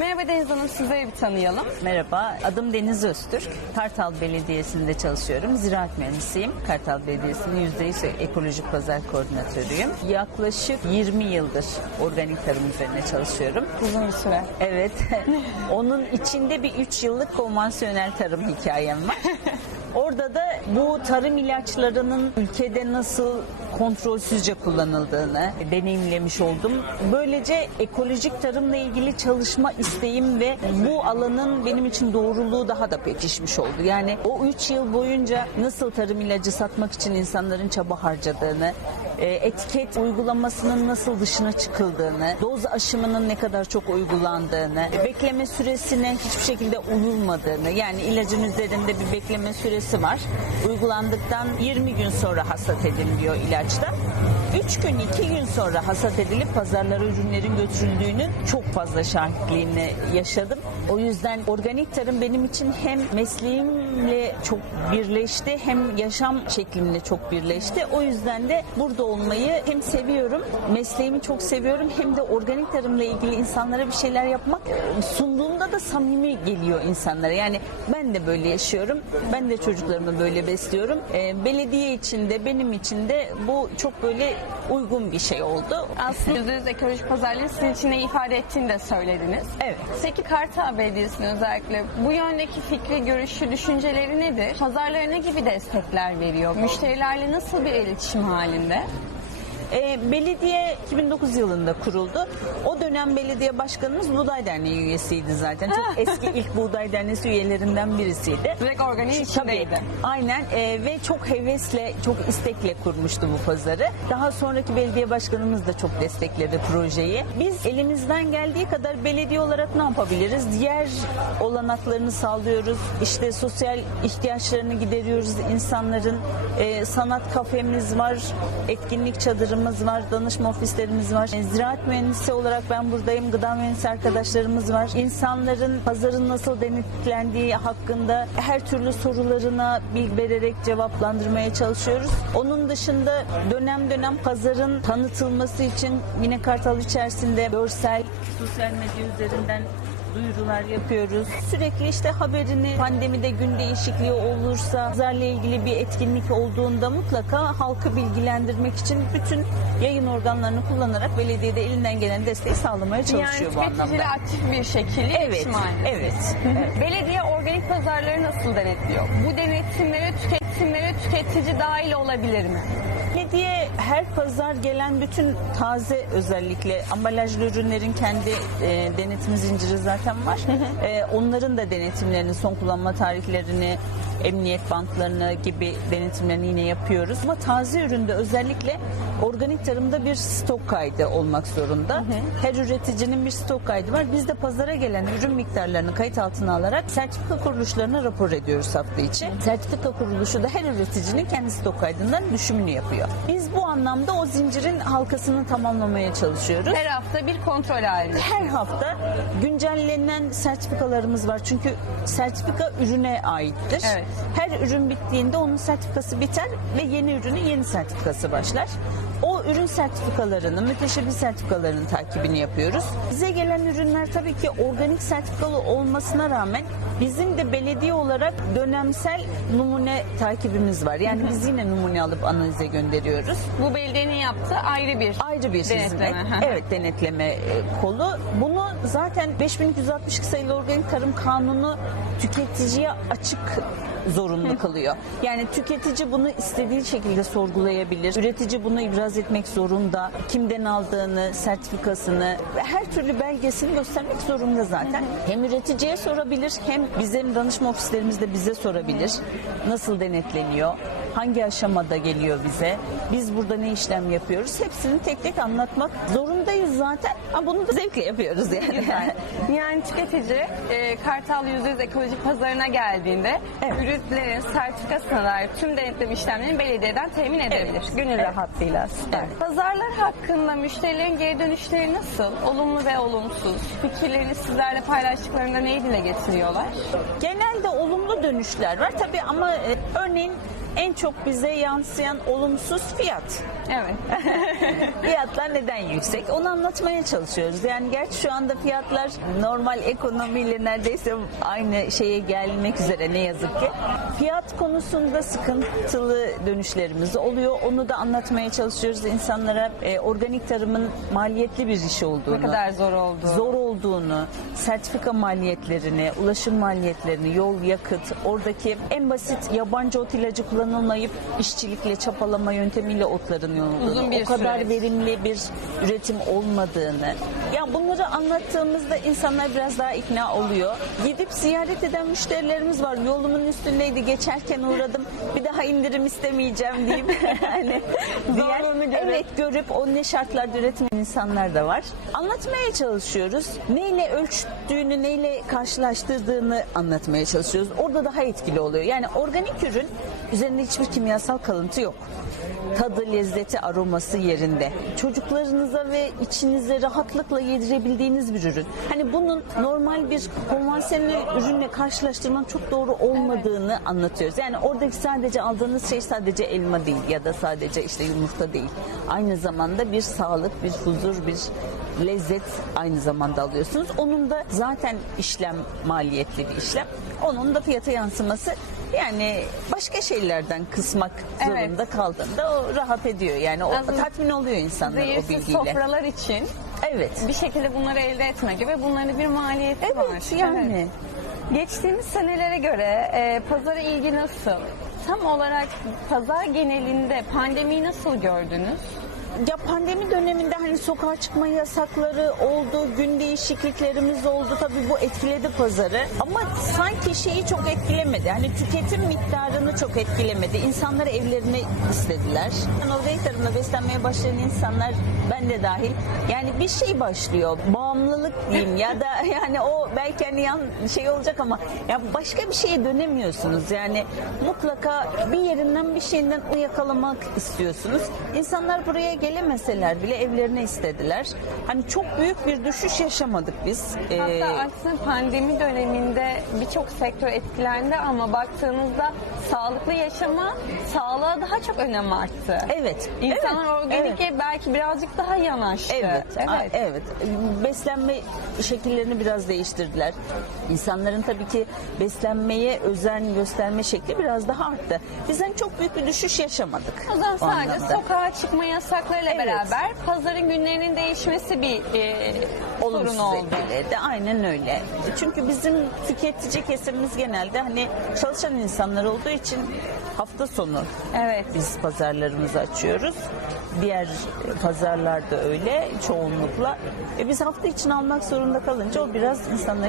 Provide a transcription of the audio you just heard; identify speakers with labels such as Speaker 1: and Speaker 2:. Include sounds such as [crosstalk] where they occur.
Speaker 1: Merhaba Deniz Hanım, sizleri bir tanıyalım.
Speaker 2: Merhaba, adım Deniz Öztürk. Kartal Belediyesi'nde çalışıyorum. Ziraat mühendisiyim. Kartal Belediyesi'nin %100 ekolojik pazar koordinatörüyüm. Yaklaşık 20 yıldır organik tarım üzerine çalışıyorum.
Speaker 1: Uzun bir süre.
Speaker 2: Evet, [laughs] onun içinde bir 3 yıllık konvansiyonel tarım hikayem var. [laughs] Orada da bu tarım ilaçlarının ülkede nasıl kontrolsüzce kullanıldığını deneyimlemiş oldum. Böylece ekolojik tarımla ilgili çalışma isteğim ve bu alanın benim için doğruluğu daha da pekişmiş oldu. Yani o 3 yıl boyunca nasıl tarım ilacı satmak için insanların çaba harcadığını, etiket uygulamasının nasıl dışına çıkıldığını, doz aşımının ne kadar çok uygulandığını, bekleme süresine hiçbir şekilde uyulmadığını, yani ilacın üzerinde bir bekleme süresi var. Uygulandıktan 20 gün sonra hasat ediliyor ilaçta. 3 gün 2 gün sonra hasat edilip pazarlara ürünlerin götürüldüğünün çok fazla şahitliğini yaşadım. O yüzden organik tarım benim için hem mesleğimle çok birleşti hem yaşam şeklimle çok birleşti. O yüzden de burada olmayı hem seviyorum, mesleğimi çok seviyorum hem de organik tarımla ilgili insanlara bir şeyler yapmak sunduğumda da samimi geliyor insanlara. Yani ben de böyle yaşıyorum. Ben de çocuklarımı böyle besliyorum. E, belediye için de benim için de bu çok böyle uygun bir şey oldu.
Speaker 1: Aslında %100 ekolojik pazarlığı sizin için ne ifade ettiğini de söylediniz.
Speaker 2: Evet.
Speaker 1: Peki Kartal Belediyesi'nin özellikle bu yöndeki fikri, görüşü, düşünceleri nedir? Pazarlara ne gibi destekler veriyor? Müşterilerle nasıl bir iletişim halinde?
Speaker 2: E, belediye 2009 yılında kuruldu. O dönem belediye başkanımız Buğday Derneği üyesiydi zaten. Çok [laughs] eski ilk Buğday Derneği üyelerinden birisiydi.
Speaker 1: Direkt organik
Speaker 2: Tabii.
Speaker 1: içindeydi.
Speaker 2: Aynen e, ve çok hevesle, çok istekle kurmuştu bu pazarı. Daha sonraki belediye başkanımız da çok destekledi projeyi. Biz elimizden geldiği kadar belediye olarak ne yapabiliriz? Yer olanaklarını sağlıyoruz. İşte sosyal ihtiyaçlarını gideriyoruz insanların. E, sanat kafemiz var, etkinlik çadırımız var, danışma ofislerimiz var. Ziraat mühendisi olarak ben buradayım. Gıda mühendisi arkadaşlarımız var. İnsanların pazarın nasıl denetlendiği hakkında her türlü sorularına bilgi vererek cevaplandırmaya çalışıyoruz. Onun dışında dönem dönem pazarın tanıtılması için yine Kartal içerisinde görsel, sosyal medya üzerinden duyurular yapıyoruz. Sürekli işte haberini pandemide gün değişikliği olursa pazarla ilgili bir etkinlik olduğunda mutlaka halkı bilgilendirmek için bütün yayın organlarını kullanarak belediyede elinden gelen desteği sağlamaya
Speaker 1: Yani
Speaker 2: çalışıyor bu anlamda.
Speaker 1: tüketiciyle aktif bir şekilde
Speaker 2: Evet,
Speaker 1: halindeyiz.
Speaker 2: evet. [laughs]
Speaker 1: Belediye organik pazarları nasıl denetliyor? Bu denetimlere tüketimlere tüketici dahil olabilir mi?
Speaker 2: Hediye her pazar gelen bütün taze özellikle ambalajlı ürünlerin kendi e, denetim zinciri zaten var. E, onların da denetimlerini, son kullanma tarihlerini, emniyet bantlarını gibi denetimlerini yine yapıyoruz. Ama taze üründe özellikle organik tarımda bir stok kaydı olmak zorunda. Her üreticinin bir stok kaydı var. Biz de pazara gelen ürün miktarlarını kayıt altına alarak sertifika kuruluşlarına rapor ediyoruz hafta içi. Sertifika kuruluşu da her üreticinin kendi stok kaydından düşümünü yapıyor. Biz bu anlamda o zincirin halkasını tamamlamaya çalışıyoruz.
Speaker 1: Her hafta bir kontrol halinde.
Speaker 2: Her hafta güncellenen sertifikalarımız var. Çünkü sertifika ürüne aittir.
Speaker 1: Evet.
Speaker 2: Her ürün bittiğinde onun sertifikası biter ve yeni ürünün yeni sertifikası başlar. O ürün sertifikalarının, müteşebbis sertifikalarının takibini yapıyoruz. Bize gelen ürünler tabii ki organik sertifikalı olmasına rağmen bizim de belediye olarak dönemsel numune takibimiz var. Yani biz yine numune alıp analize gönderiyoruz.
Speaker 1: Bu belediyenin yaptığı ayrı bir
Speaker 2: Ayrı bir
Speaker 1: Denetleme,
Speaker 2: hizmet. Evet denetleme e, kolu. Bunu zaten 5262 sayılı organik tarım kanunu tüketiciye açık zorunlu kılıyor. Yani tüketici bunu istediği şekilde sorgulayabilir. Üretici bunu ibraz etmek zorunda. Kimden aldığını, sertifikasını ve her türlü belgesini göstermek zorunda zaten. Hem üreticiye sorabilir hem bizim danışma ofislerimiz de bize sorabilir. Nasıl denetleniyor? Hangi aşamada geliyor bize? Biz burada ne işlem yapıyoruz? Hepsini tek tek anlatmak zorundayız zaten. Ama bunu da zevkle yapıyoruz yani.
Speaker 1: Güzel. Yani tüketici e, Kartal %100 ekolojik pazarına geldiğinde
Speaker 2: Evet.
Speaker 1: ürünlerin sertifikasına dair tüm denetleme işlemlerini belediyeden temin edebilir. Gönül
Speaker 2: Evet.
Speaker 1: rahatlığıyla.
Speaker 2: Evet.
Speaker 1: Pazarlar hakkında müşterilerin geri dönüşleri nasıl? Olumlu ve olumsuz. Fikirlerini sizlerle paylaştıklarında neyi dile getiriyorlar?
Speaker 2: Genelde olumlu dönüşler var tabii ama e, örneğin en çok bize yansıyan olumsuz fiyat.
Speaker 1: Evet. [laughs]
Speaker 2: Fiyatlar neden yüksek? Onu anlatmaya çalışıyoruz. Yani gerçi şu anda fiyatlar normal ekonomiyle neredeyse aynı şeye gelmek üzere ne yazık ki. Fiyat konusunda sıkıntılı dönüşlerimiz oluyor. Onu da anlatmaya çalışıyoruz insanlara. E, organik tarımın maliyetli bir iş olduğunu.
Speaker 1: ne kadar zor oldu.
Speaker 2: zor olduğunu, sertifika maliyetlerini, ulaşım maliyetlerini, yol, yakıt, oradaki en basit yabancı ot ilacı kullanılmayıp işçilikle, çapalama yöntemiyle otların
Speaker 1: Uzun bir
Speaker 2: o kadar
Speaker 1: süreç.
Speaker 2: verimli bir üretim olmadığını. Ya bunları anlattığımızda insanlar biraz daha ikna oluyor. Gidip ziyaret eden müşterilerimiz var. Yolumun üstündeydi, geçerken uğradım. Bir daha indirim istemeyeceğim deyip [laughs] hani diğer, evet görüp o ne şartlarda üretilen insanlar da var. Anlatmaya çalışıyoruz. Neyle ölçtüğünü, neyle karşılaştırdığını anlatmaya çalışıyoruz. Orada daha etkili oluyor. Yani organik ürün üzerinde hiçbir kimyasal kalıntı yok. Tadı, lezzeti, aroması yerinde. Çocuklarınıza ve içinize rahatlıkla yedirebildiğiniz bir ürün. Hani bunun normal bir konvansiyonel ürünle karşılaştırmanın çok doğru olmadığını anlatıyoruz. Yani oradaki sadece aldığınız şey sadece elma değil ya da sadece işte yumurta değil. Aynı zamanda bir sağlık, bir huzur, bir lezzet aynı zamanda alıyorsunuz. Onun da zaten işlem maliyetli bir işlem. Onun da fiyata yansıması yani başka şeylerden kısmak
Speaker 1: Evet.
Speaker 2: zorunda kaldığında o rahat ediyor. Yani o
Speaker 1: Aslında
Speaker 2: tatmin oluyor insanlar o
Speaker 1: Zehirsiz
Speaker 2: bilgiyle.
Speaker 1: sofralar için
Speaker 2: Evet.
Speaker 1: bir şekilde bunları elde etmek gibi bunların bir maliyeti
Speaker 2: Evet,
Speaker 1: var.
Speaker 2: yani.
Speaker 1: Evet. Geçtiğimiz senelere göre e, pazara ilgi nasıl? Tam olarak pazar genelinde pandemiyi nasıl gördünüz?
Speaker 2: Ya pandemi döneminde hani sokağa çıkma yasakları oldu, gün değişikliklerimiz oldu. Tabii bu etkiledi pazarı. Ama sanki şeyi çok etkilemedi. Hani tüketim miktarını çok etkilemedi. İnsanlar evlerine istediler. Yani organik tarımda beslenmeye başlayan insanlar, ben de dahil. Yani bir şey başlıyor. Bağımlılık diyeyim ya da [laughs] yani o belki hani yan şey olacak ama ya başka bir şeye dönemiyorsunuz. Yani mutlaka bir yerinden bir şeyinden o yakalamak istiyorsunuz. İnsanlar buraya gelemeseler bile evlerine istediler. Hani çok büyük bir düşüş yaşamadık biz. Ee,
Speaker 1: Hatta aslında pandemi döneminde birçok sektör etkilendi ama baktığınızda sağlıklı yaşama sağlığa daha çok önem arttı.
Speaker 2: evet.
Speaker 1: İnsanlar
Speaker 2: evet,
Speaker 1: organike
Speaker 2: evet.
Speaker 1: belki birazcık daha yanaştı.
Speaker 2: Evet,
Speaker 1: evet.
Speaker 2: a- evet. Beslenme şekillerini biraz değiştirdiler. İnsanların tabii ki beslenmeye özen gösterme şekli biraz daha arttı. Bizden çok büyük bir düşüş yaşamadık.
Speaker 1: O zaman sadece sokağa çıkma yasaklarıyla
Speaker 2: Evet.
Speaker 1: beraber pazarın günlerinin değişmesi bir e, sorun oldu.
Speaker 2: etkiledi. Aynen öyle. Çünkü bizim tüketici kesimimiz genelde hani çalışan insanlar olduğu için hafta sonu
Speaker 1: Evet.
Speaker 2: biz pazarlarımızı açıyoruz. Diğer pazarlarda öyle çoğunlukla. E biz hafta için almak zorunda kalınca o biraz insanların